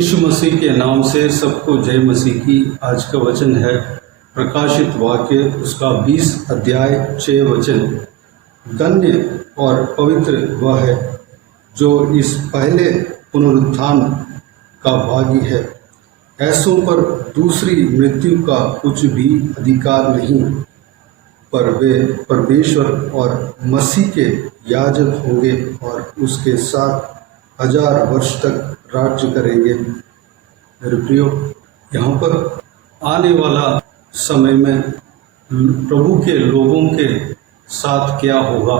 यीशु मसीह के नाम से सबको जय मसीह की। आज का वचन है प्रकाशित वाक्य उसका 20 अध्याय 6 वचन। धन्य और पवित्र वह है जो इस पहले पुनरुत्थान का भागी है। ऐसों पर दूसरी मृत्यु का कुछ भी अधिकार नहीं, पर वे परमेश्वर और मसीह के याजक होंगे और उसके साथ 1000 वर्ष तक राज्य करेंगे। मेरे प्रियो, यहाँ पर आने वाला समय में प्रभु के लोगों के साथ क्या होगा,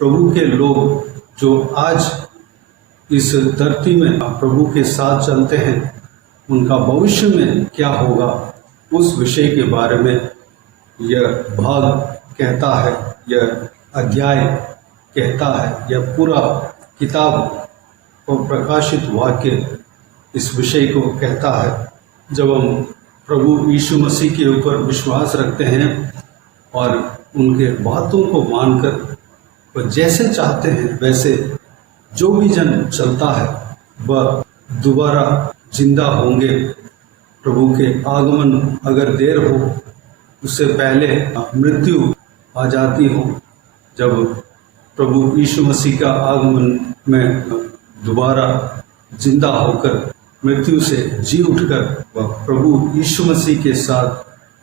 प्रभु के लोग जो आज इस धरती में प्रभु के साथ चलते हैं उनका भविष्य में क्या होगा, उस विषय के बारे में यह भाग कहता है, यह अध्याय कहता है, यह पूरा किताब और प्रकाशित वाक्य इस विषय को कहता है। जब हम प्रभु यीशु मसीह के ऊपर विश्वास रखते हैं और उनके बातों को मानकर वह जैसे चाहते हैं वैसे जो भी जन चलता है वह दोबारा जिंदा होंगे। प्रभु के आगमन अगर देर हो, उससे पहले मृत्यु आ जाती हो, जब प्रभु यीशु मसीह का आगमन में दोबारा जिंदा होकर मृत्यु से जी उठकर वह प्रभु यीशु मसीह के साथ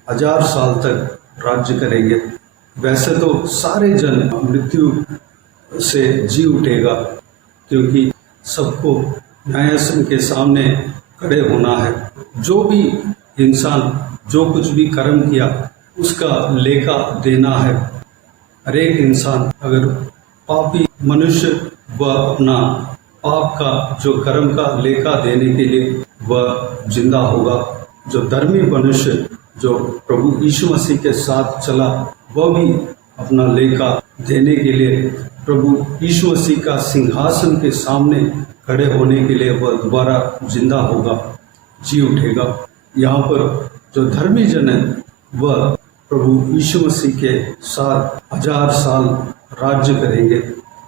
1000 साल तक राज्य करेंगे। वैसे तो सारे जन मृत्यु से जी उठेगा, क्योंकि सबको न्यायासन के सामने खड़े होना है। जो भी इंसान जो कुछ भी कर्म किया उसका लेखा देना है। हर एक इंसान, अगर पापी मनुष्य वह अपना पाप का जो कर्म का लेखा देने के लिए वह जिंदा होगा। जो धर्मी मनुष्य जो प्रभु यीशु मसीह के साथ चला वह भी अपना लेखा देने के लिए प्रभु यीशु मसीह का सिंहासन के सामने खड़े होने के लिए वह दोबारा जिंदा होगा, जी उठेगा। यहाँ पर जो धर्मी जन है वह प्रभु यीशु मसीह के साथ 1000 साल राज्य करेंगे।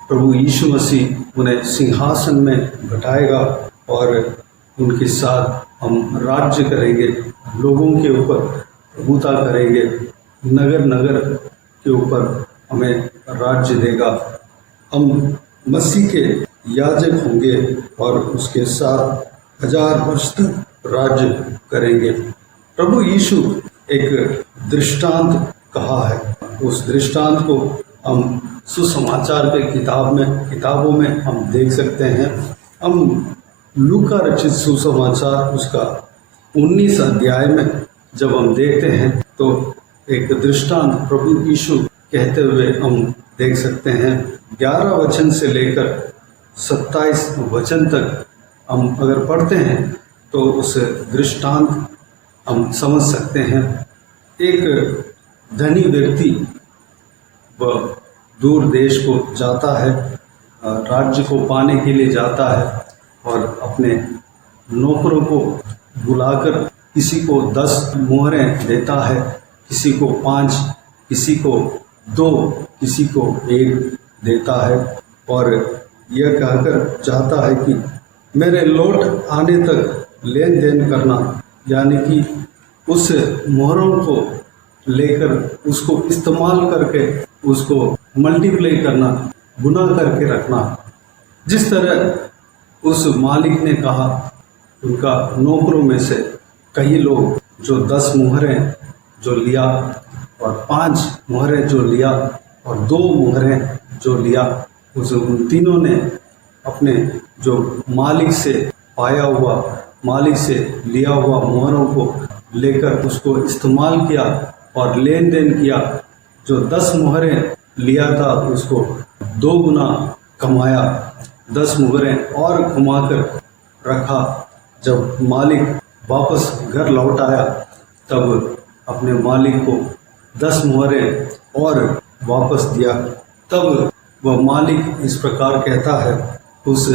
प्रभु यीशु मसीह उन्हें सिंहासन में बैठाएगा और उनके साथ हम राज्य करेंगे, लोगों के ऊपर प्रभुता करेंगे, नगर नगर के ऊपर हमें राज्य देगा। हम मसीह के याजक होंगे और उसके साथ 1000 वर्ष तक राज्य करेंगे। प्रभु यीशु एक दृष्टांत कहा है, उस दृष्टांत को हम सुसमाचार के किताबों में हम देख सकते हैं। हम लूका रचित सुसमाचार उसका 19 अध्याय में जब हम देखते हैं तो एक दृष्टांत प्रभु यीशु कहते हुए हम देख सकते हैं। 11 वचन से लेकर 27 वचन तक हम अगर पढ़ते हैं तो उस दृष्टांत हम समझ सकते हैं। एक धनी व्यक्ति वह दूर देश को जाता है, राज्य को पाने के लिए जाता है और अपने नौकरों को बुलाकर किसी को 10 मोहरें देता है, किसी को 5, किसी को 2, किसी को 1 देता है और यह कहकर चाहता है कि मेरे लौट आने तक लेन देन करना, यानी कि उस मोहरों को लेकर उसको इस्तेमाल करके उसको मल्टीप्लाई करना, गुना करके रखना। जिस तरह उस मालिक ने कहा, उनका नौकरों में से कई लोग जो 10 मोहरें जो लिया और 5 मोहरें जो लिया और 2 मोहरें जो लिया, उन तीनों ने अपने जो मालिक से पाया हुआ, मालिक से लिया हुआ मोहरों को लेकर उसको इस्तेमाल किया और लेन देन किया। जो 10 मोहरें लिया था उसको 2 गुना कमाया, 10 मोहरें और घुमाकर रखा। जब मालिक वापस घर लौट आया तब अपने मालिक को 10 मोहरें और वापस दिया। तब वह मालिक इस प्रकार कहता है उस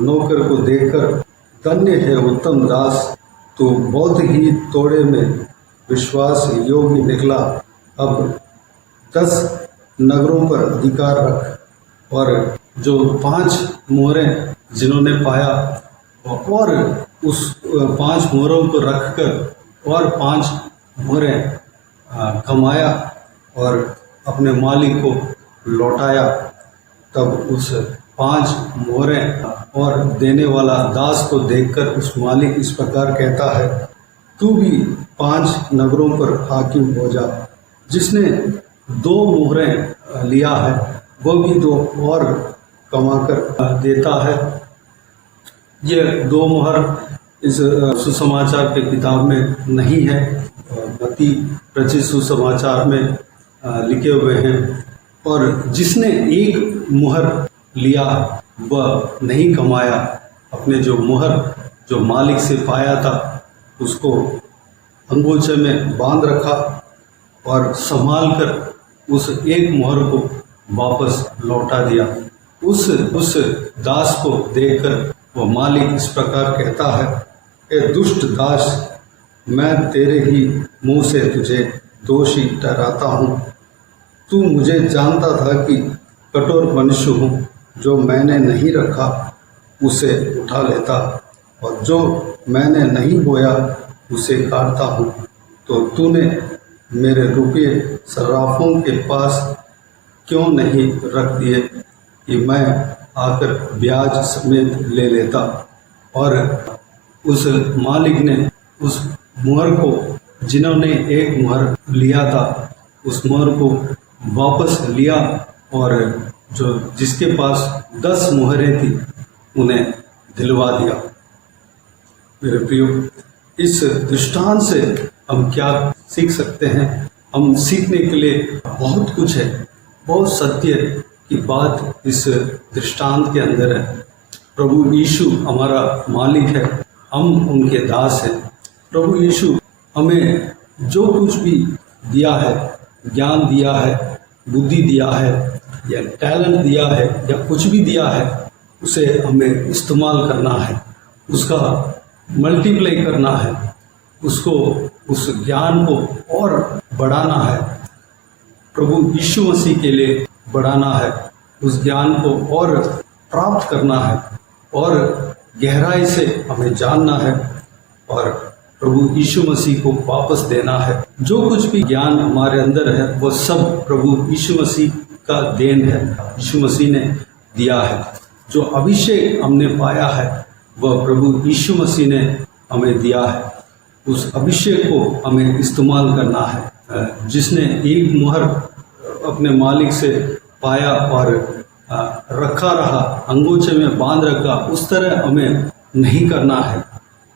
नौकर को देखकर, धन्य है उत्तम दास, तो बहुत ही थोड़े में विश्वास योग्य निकला, अब 10 नगरों पर अधिकार रख। और जो 5 मोहरें जिन्होंने पाया और उस 5 मोहरों को रखकर और 5 मोहरें कमाया और अपने मालिक को लौटाया। तब उस 5 मोहरें और देने वाला दास को देखकर उस मालिक इस प्रकार कहता है, तू भी 5 नगरों पर हाकिम हो जा। जिसने 2 मोहरें लिया है वो भी 2 और कमाकर देता है। ये 2 मोहर इस सुसमाचार के किताब में नहीं है, मत्ती रचित सुसमाचार में लिखे हुए हैं। और जिसने 1 मुहर लिया वह नहीं कमाया, अपने जो मुहर जो मालिक से पाया था उसको अंगोछे में बांध रखा और संभाल कर उस 1 मुहर को वापस लौटा दिया। उस दास को देखकर वह मालिक इस प्रकार कहता है, ए दुष्ट दास, मैं तेरे ही मुंह से तुझे दोषी ठहराता हूँ। तू मुझे जानता था कि कठोर मनुष्य हूँ, जो मैंने नहीं रखा उसे उठा लेता और जो मैंने नहीं बोया उसे काटता हूँ। तो तूने मेरे रुपये सर्राफों के पास क्यों नहीं रख दिए कि मैं आकर ब्याज समेत ले लेता। और उस मालिक ने उस मुहर को, जिन्होंने 1 मुहर लिया था, उस मुहर को वापस लिया और जो जिसके पास 10 मुहरें थी उन्हें दिलवा दिया। मेरे प्रियो, इस दृष्टांत से हम क्या सीख सकते हैं? हम सीखने के लिए बहुत कुछ है, बहुत सत्य की बात इस दृष्टांत के अंदर है। प्रभु यीशु हमारा मालिक है, हम उनके दास हैं। प्रभु यीशु हमें जो कुछ भी दिया है, ज्ञान दिया है, बुद्धि दिया है या टैलेंट दिया है या कुछ भी दिया है, उसे हमें इस्तेमाल करना है, उसका मल्टीप्लाई करना है, उसको उस ज्ञान को और बढ़ाना है, प्रभु यीशु मसीह के लिए बढ़ाना है, उस ज्ञान को और प्राप्त करना है और गहराई से हमें जानना है और प्रभु यीशु मसीह को वापस देना है। जो कुछ भी ज्ञान हमारे अंदर है वो सब प्रभु यीशु मसीह का देन है, यीशु मसीह ने दिया है। जो अभिषेक हमने पाया है वह प्रभु यीशु मसीह ने हमें दिया है। उस अभिषेक को हमें इस्तेमाल करना है। जिसने 1 मुहर अपने मालिक से पाया और रखा रहा, अंगोछे में बांध रखा, उस तरह हमें नहीं करना है।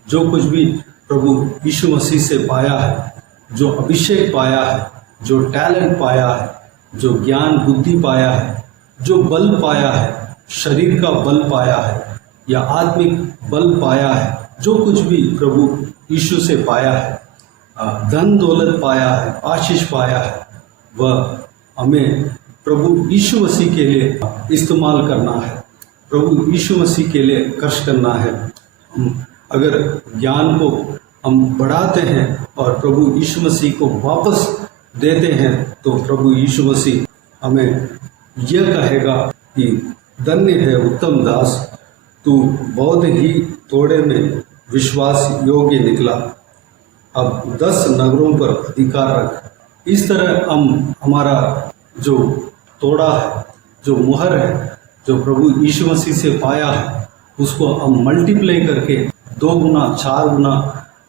जो कुछ भी प्रभु यीशु मसीह से पाया है, जो अभिषेक पाया है, जो टैलेंट पाया है, जो ज्ञान बुद्धि पाया है, जो बल पाया है, शरीर का बल पाया है या आत्मिक बल पाया है, जो कुछ भी प्रभु यीशु से पाया है, धन दौलत पाया है, आशीष पाया है, वह हमें प्रभु यीशु मसीह के लिए इस्तेमाल करना है, प्रभु यीशु मसीह के लिए खर्च करना है। अगर ज्ञान को हम बढ़ाते हैं और प्रभु यीशु मसीह को वापस देते हैं तो प्रभु यीशु मसीह हमें यह कहेगा कि धन्य है उत्तम दास, तू बहुत ही थोड़े में विश्वास योग्य निकला, अब 10 नगरों पर अधिकार रख। इस तरह हम हमारा जो तोड़ा है, जो मुहर है, जो प्रभु यीशु मसीह से पाया है, उसको हम मल्टीप्लाई करके 2 गुना, 4 गुना,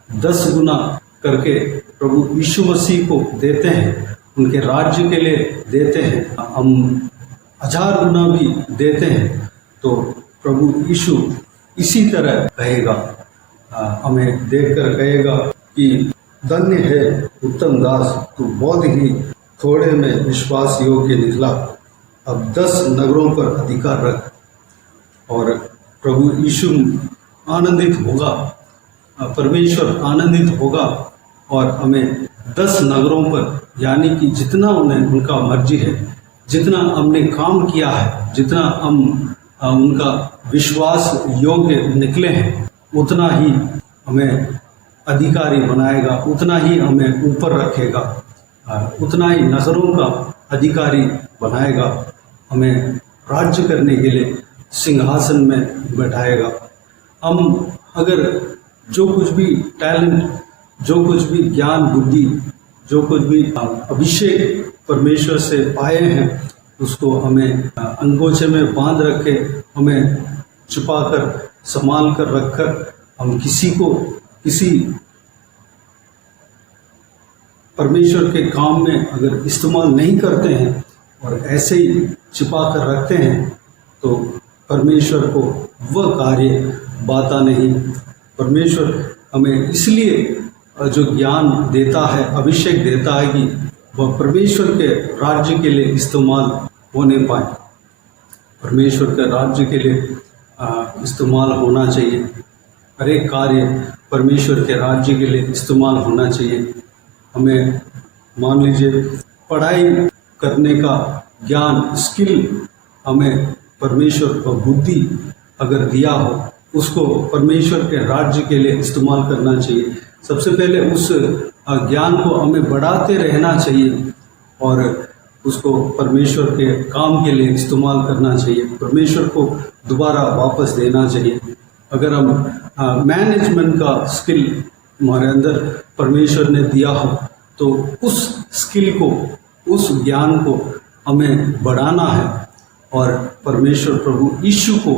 10 गुना करके प्रभु यीशु मसीह को देते हैं, उनके राज्य के लिए देते हैं। हम 1000 गुना भी देते हैं तो प्रभु यीशु इसी तरह कहेगा, हमें देखकर कहेगा कि धन्य है उत्तम दास, तू बहुत ही थोड़े में विश्वास योग्य निकला, अब 10 नगरों पर अधिकार रख। और प्रभु यीशु आनंदित होगा, परमेश्वर आनंदित होगा और हमें 10 नगरों पर, यानी कि जितना उनका मर्जी है, जितना हमने काम किया है, जितना हम उनका विश्वास योग्य निकले हैं, उतना ही हमें अधिकारी बनाएगा, उतना ही हमें ऊपर रखेगा, उतना ही नगरों का अधिकारी बनाएगा, हमें राज्य करने के लिए सिंहासन में बैठाएगा। हम अगर जो कुछ भी टैलेंट, जो कुछ भी ज्ञान बुद्धि, जो कुछ भी अभिषेक परमेश्वर से पाए हैं, उसको हमें अंगोछे में बांध रखे, हमें छुपा कर संभाल कर रखकर हम किसी परमेश्वर के काम में अगर इस्तेमाल नहीं करते हैं और ऐसे ही छिपा कर रखते हैं तो परमेश्वर को वह कार्य बाता नहीं। परमेश्वर हमें इसलिए जो ज्ञान देता है, अभिषेक देता है कि वह परमेश्वर के राज्य के लिए इस्तेमाल होने पाए, परमेश्वर के राज्य के लिए इस्तेमाल होना चाहिए। हर एक कार्य परमेश्वर के राज्य के लिए इस्तेमाल होना चाहिए। हमें मान लीजिए पढ़ाई करने का ज्ञान, स्किल हमें परमेश्वर को बुद्धि अगर दिया हो, उसको परमेश्वर के राज्य के लिए इस्तेमाल करना चाहिए। सबसे पहले उस ज्ञान को हमें बढ़ाते रहना चाहिए और उसको परमेश्वर के काम के लिए इस्तेमाल करना चाहिए, परमेश्वर को दोबारा वापस देना चाहिए। अगर हम मैनेजमेंट का स्किल हमारे अंदर परमेश्वर ने दिया हो तो उस स्किल को, उस ज्ञान को हमें बढ़ाना है और परमेश्वर प्रभु यीशु को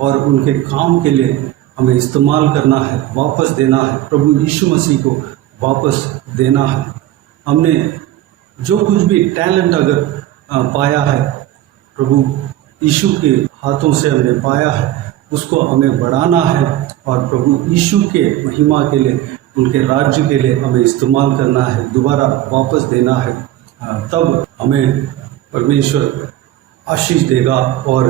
और उनके काम के लिए हमें इस्तेमाल करना है, वापस देना है, प्रभु यीशु मसीह को वापस देना है। हमने जो कुछ भी टैलेंट अगर पाया है, प्रभु यीशु के हाथों से हमने पाया है, उसको हमें बढ़ाना है और प्रभु यीशु के महिमा के लिए, उनके राज्य के लिए हमें इस्तेमाल करना है, दोबारा वापस देना है। तब हमें परमेश्वर आशीष देगा और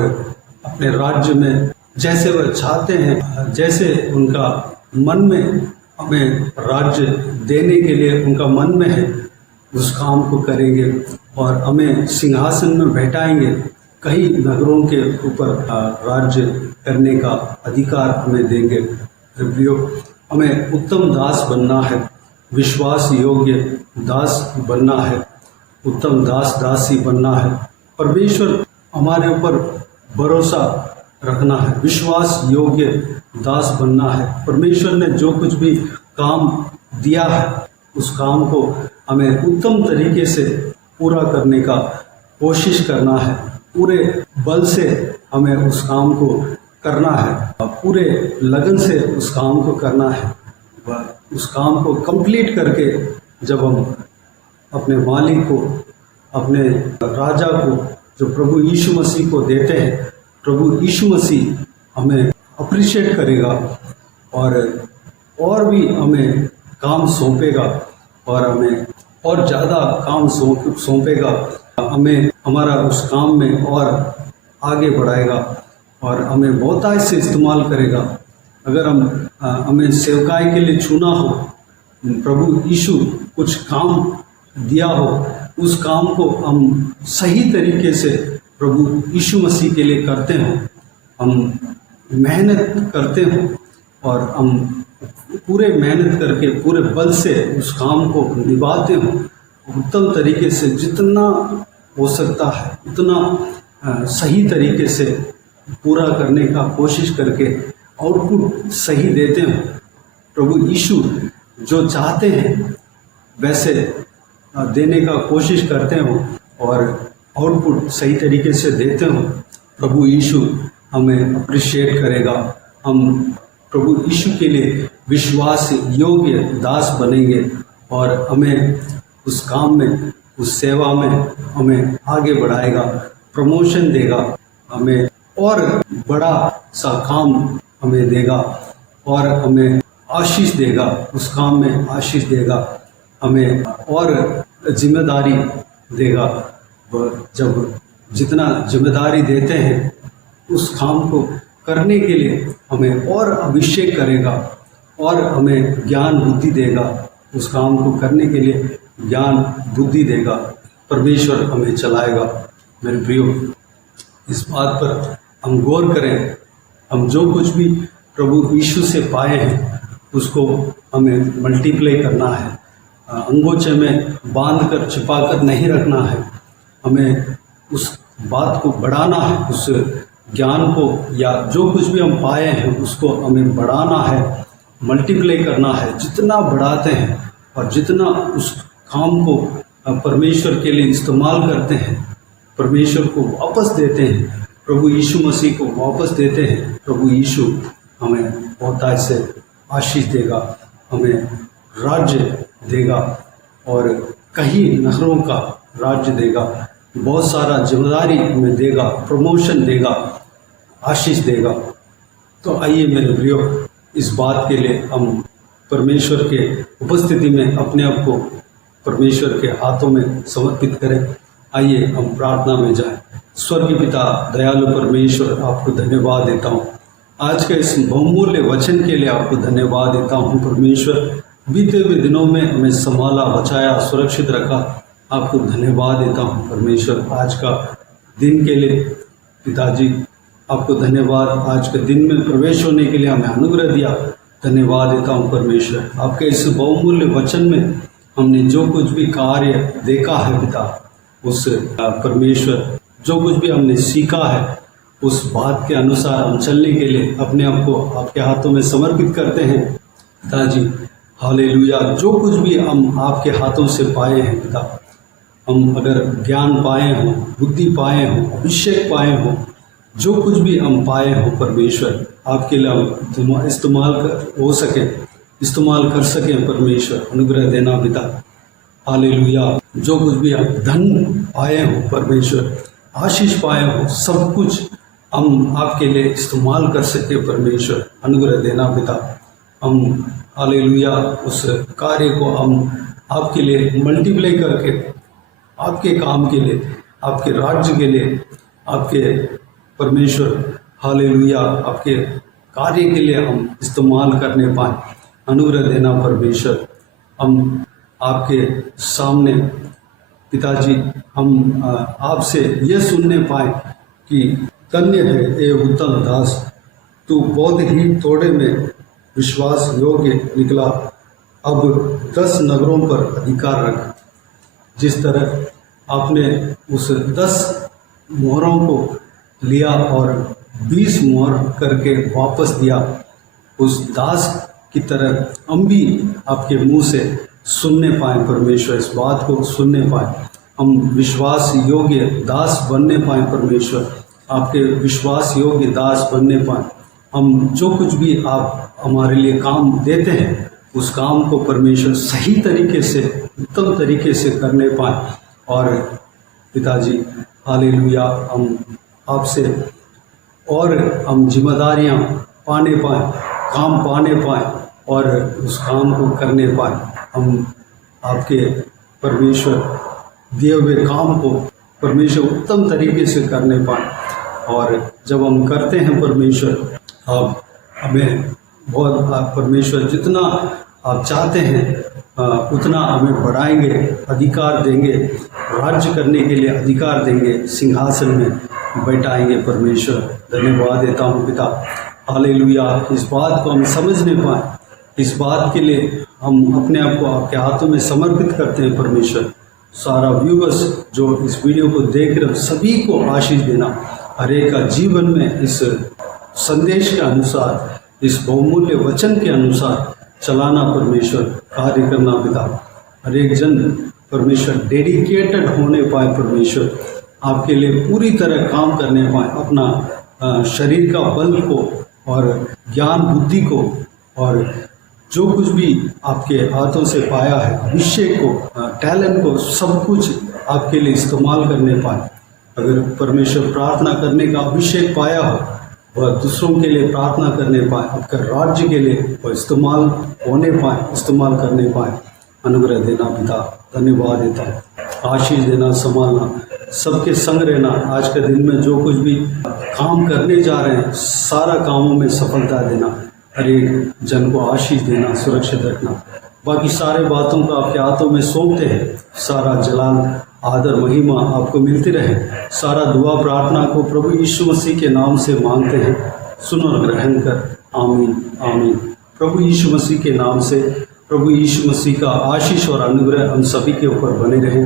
अपने राज्य में जैसे वह चाहते हैं, जैसे उनका मन में हमें राज्य देने के लिए उनका मन में है, उस काम को करेंगे और हमें सिंहासन में बैठाएंगे, कई नगरों के ऊपर राज्य करने का अधिकार हमें देंगे। प्रियो, हमें उत्तम दास बनना है, विश्वास योग्य दास बनना है, उत्तम दास दासी बनना है। परमेश्वर हमारे ऊपर भरोसा रखना है, विश्वास योग्य दास बनना है। परमेश्वर ने जो कुछ भी काम दिया है उस काम को हमें उत्तम तरीके से पूरा करने का कोशिश करना है, पूरे बल से हमें उस काम को करना है, पूरे लगन से उस काम को करना है। उस काम को कंप्लीट करके जब हम अपने मालिक को, अपने राजा को, जो प्रभु यीशु मसीह को देते हैं, प्रभु यीशु मसीह हमें अप्रिशिएट करेगा और भी हमें काम सौंपेगा और हमें और ज़्यादा काम सौंपेगा, हमें हमारा उस काम में और आगे बढ़ाएगा और हमें बहुतायत से इस्तेमाल करेगा। अगर हमें सेवकाई के लिए चुना हो, प्रभु यीशु कुछ काम दिया हो, उस काम को हम सही तरीके से प्रभु यीशु मसीह के लिए करते हो, हम मेहनत करते हो और हम पूरे मेहनत करके पूरे बल से उस काम को निभाते हो, उत्तम तरीके से जितना हो सकता है उतना सही तरीके से पूरा करने का कोशिश करके आउटपुट सही देते हो। प्रभु यीशु जो चाहते हैं वैसे देने का कोशिश करते हो और आउटपुट सही तरीके से देते हो। प्रभु यीशु हमें अप्रिशिएट करेगा, हम प्रभु यीशु के लिए विश्वास योग्य दास बनेंगे और हमें उस काम में, उस सेवा में हमें आगे बढ़ाएगा, प्रमोशन देगा, हमें और बड़ा सा काम हमें देगा और हमें आशीष देगा, उस काम में आशीष देगा, हमें और जिम्मेदारी देगा। जब जितना जिम्मेदारी देते हैं उस काम को करने के लिए हमें और अभिषेक करेगा और हमें ज्ञान बुद्धि देगा, उस काम को करने के लिए ज्ञान बुद्धि देगा, परमेश्वर हमें चलाएगा। मेरे प्रियो, इस बात पर हम गौर करें, हम जो कुछ भी प्रभु यीशु से पाए हैं उसको हमें मल्टीप्लाई करना है, अंगोछे में बांध कर छिपा कर नहीं रखना है, हमें उस बात को बढ़ाना है, उस ज्ञान को या जो कुछ भी हम पाए हैं उसको हमें बढ़ाना है, मल्टीप्लाई करना है। जितना बढ़ाते हैं और जितना उस काम को परमेश्वर के लिए इस्तेमाल करते हैं, परमेश्वर को वापस देते हैं, प्रभु यीशु मसीह को वापस देते हैं, प्रभु यीशु हमें बहुतायत से आशीष देगा, हमें राज्य देगा और कई नगरों का राज्य देगा, बहुत सारा जिम्मेदारी हमें देगा, प्रमोशन देगा, आशीष देगा। तो आइए मेरे प्रियो, इस बात के लिए हम परमेश्वर के उपस्थिति में अपने आप को परमेश्वर के हाथों में समर्पित करें। आइए हम प्रार्थना में जाएं। स्वर्गीय पिता, दयालु परमेश्वर, आपको धन्यवाद देता हूँ आज के इस बहुमूल्य वचन के लिए। आपको धन्यवाद देता हूँ परमेश्वर, बीते हुए दिनों में हमें संभाला, बचाया, सुरक्षित रखा। आपको धन्यवाद देता हूँ परमेश्वर आज का दिन के लिए। पिताजी आपको धन्यवाद, आज के दिन में प्रवेश होने के लिए हमें अनुग्रह दिया। धन्यवाद देता हूँ परमेश्वर, आपके इस बहुमूल्य वचन में हमने जो कुछ भी कार्य देखा है पिता, उस परमेश्वर जो कुछ भी हमने सीखा है उस बात के अनुसार हम चलने के लिए अपने आप को आपके हाथों में समर्पित करते हैं पिताजी। हालेलुया। जो कुछ भी हम आपके हाथों से पाए हैं पिता, हम अगर ज्ञान पाए हों, बुद्धि पाए हों, अभिषेक पाए हों, जो कुछ भी हम पाए हों परमेश्वर, आपके लिए हम इस्तेमाल कर सकें परमेश्वर, अनुग्रह देना पिता। हालेलुया। जो कुछ भी हम धन पाए हो परमेश्वर, आशीष पाए हो, सब कुछ हम आपके लिए इस्तेमाल कर सके परमेश्वर, अनुग्रह देना पिता। हम हालेलुया उस कार्य को हम आपके लिए मल्टीप्लाई करके, आपके काम के लिए, आपके राज्य के लिए, आपके परमेश्वर हालेलुया आपके कार्य के लिए हम इस्तेमाल करने पाए। अनुग्रह देना परमेश्वर। हम आपके सामने पिताजी हम आपसे ये सुनने पाए कि धन्य है ए उत्तम दास, तू बहुत ही थोड़े में विश्वास योग्य निकला, अब 10 नगरों पर अधिकार रख। जिस तरह आपने उस 10 मोहरों को लिया और 20 मोहर करके वापस दिया, उस दास की तरह हम भी आपके मुंह से सुनने पाए परमेश्वर, इस बात को सुनने पाए, हम विश्वास योग्य दास बनने पाए परमेश्वर, आपके विश्वास योग्य दास बनने पाए। हम जो कुछ भी आप हमारे लिए काम देते हैं उस काम को परमेश्वर सही तरीके से, उत्तम तरीके से करने पाए। और पिताजी हालेलुया हम आपसे और हम जिम्मेदारियां पाने पाए, काम पाने पाए और उस काम को करने पाए। हम आपके परमेश्वर दिए हुए काम को परमेश्वर उत्तम तरीके से करने पाए। और जब हम करते हैं परमेश्वर, आप हमें बहुत परमेश्वर जितना आप चाहते हैं उतना हमें बढ़ाएंगे, अधिकार देंगे, राज्य करने के लिए अधिकार देंगे, सिंहासन में बैठाएंगे परमेश्वर। धन्यवाद देता हूँ पिता। हालेलुया। इस बात को हम समझने पाए, इस बात के लिए हम अपने आप को आपके हाथों में समर्पित करते हैं परमेश्वर। सारा व्यूअर्स जो इस वीडियो को देख रहे सभी को आशीष देना, हर एक का जीवन में इस संदेश के अनुसार, इस बहुमूल्य वचन के अनुसार चलाना परमेश्वर, कार्य करना पिता। हर एक जन परमेश्वर डेडिकेटेड होने पाए परमेश्वर, आपके लिए पूरी तरह काम करने पाए, अपना शरीर का बल को और ज्ञान बुद्धि को और जो कुछ भी आपके हाथों से पाया है, अभिषेक को, टैलेंट को, सब कुछ आपके लिए इस्तेमाल करने पाए। अगर परमेश्वर प्रार्थना करने का अभिषेक पाया हो, वह दूसरों के लिए प्रार्थना करने पाए, आपका राज्य के लिए वह इस्तेमाल होने पाए, इस्तेमाल करने पाए। अनुग्रह देना पिता। धन्यवाद देता हूँ, आशीष देना, संभालना, सबके संग रहना। आज के दिन में जो कुछ भी काम करने जा रहे हैं सारा कामों में सफलता देना, हर एक जन को आशीष देना, सुरक्षित रखना। बाकी सारे बातों को आपके हाथों में सौंपते हैं। सारा जलाल, आदर, महिमा आपको मिलती रहे। सारा दुआ प्रार्थना को प्रभु यीशु मसीह के नाम से मांगते हैं, सुन और ग्रहण कर। आमीन आमीन। प्रभु यीशु मसीह के नाम से प्रभु यीशु मसीह का आशीष और अनुग्रह हम सभी के ऊपर बने रहे।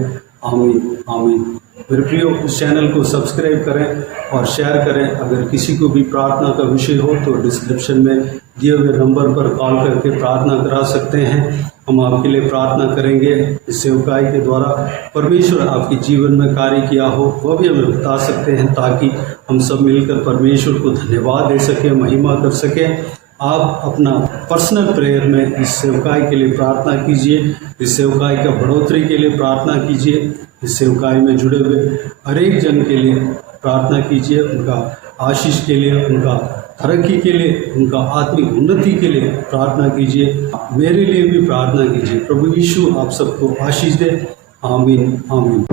आमीन आमीन। मेरे प्रियो, इस चैनल को सब्सक्राइब करें और शेयर करें। अगर किसी को भी प्रार्थना का विषय हो तो डिस्क्रिप्शन में दिए हुए नंबर पर कॉल करके प्रार्थना करा सकते हैं। हम आपके लिए प्रार्थना करेंगे। इस सेवकाई के द्वारा परमेश्वर आपके जीवन में कार्य किया हो वह भी हमें बता सकते हैं, ताकि हम सब मिलकर परमेश्वर को धन्यवाद दे सकें, महिमा कर सकें। आप अपना पर्सनल प्रेयर में इस सेवकाई के लिए प्रार्थना कीजिए, इस सेवकाई का बढ़ोतरी के लिए प्रार्थना कीजिए, इस सेवकाई में जुड़े हुए हर एक जन के लिए प्रार्थना कीजिए, उनका आशीष के लिए, उनका तरक्की के लिए, उनका आत्मिक उन्नति के लिए प्रार्थना कीजिए। मेरे लिए भी प्रार्थना कीजिए। प्रभु यीशु आप सबको आशीष दे। आमीन आमीन।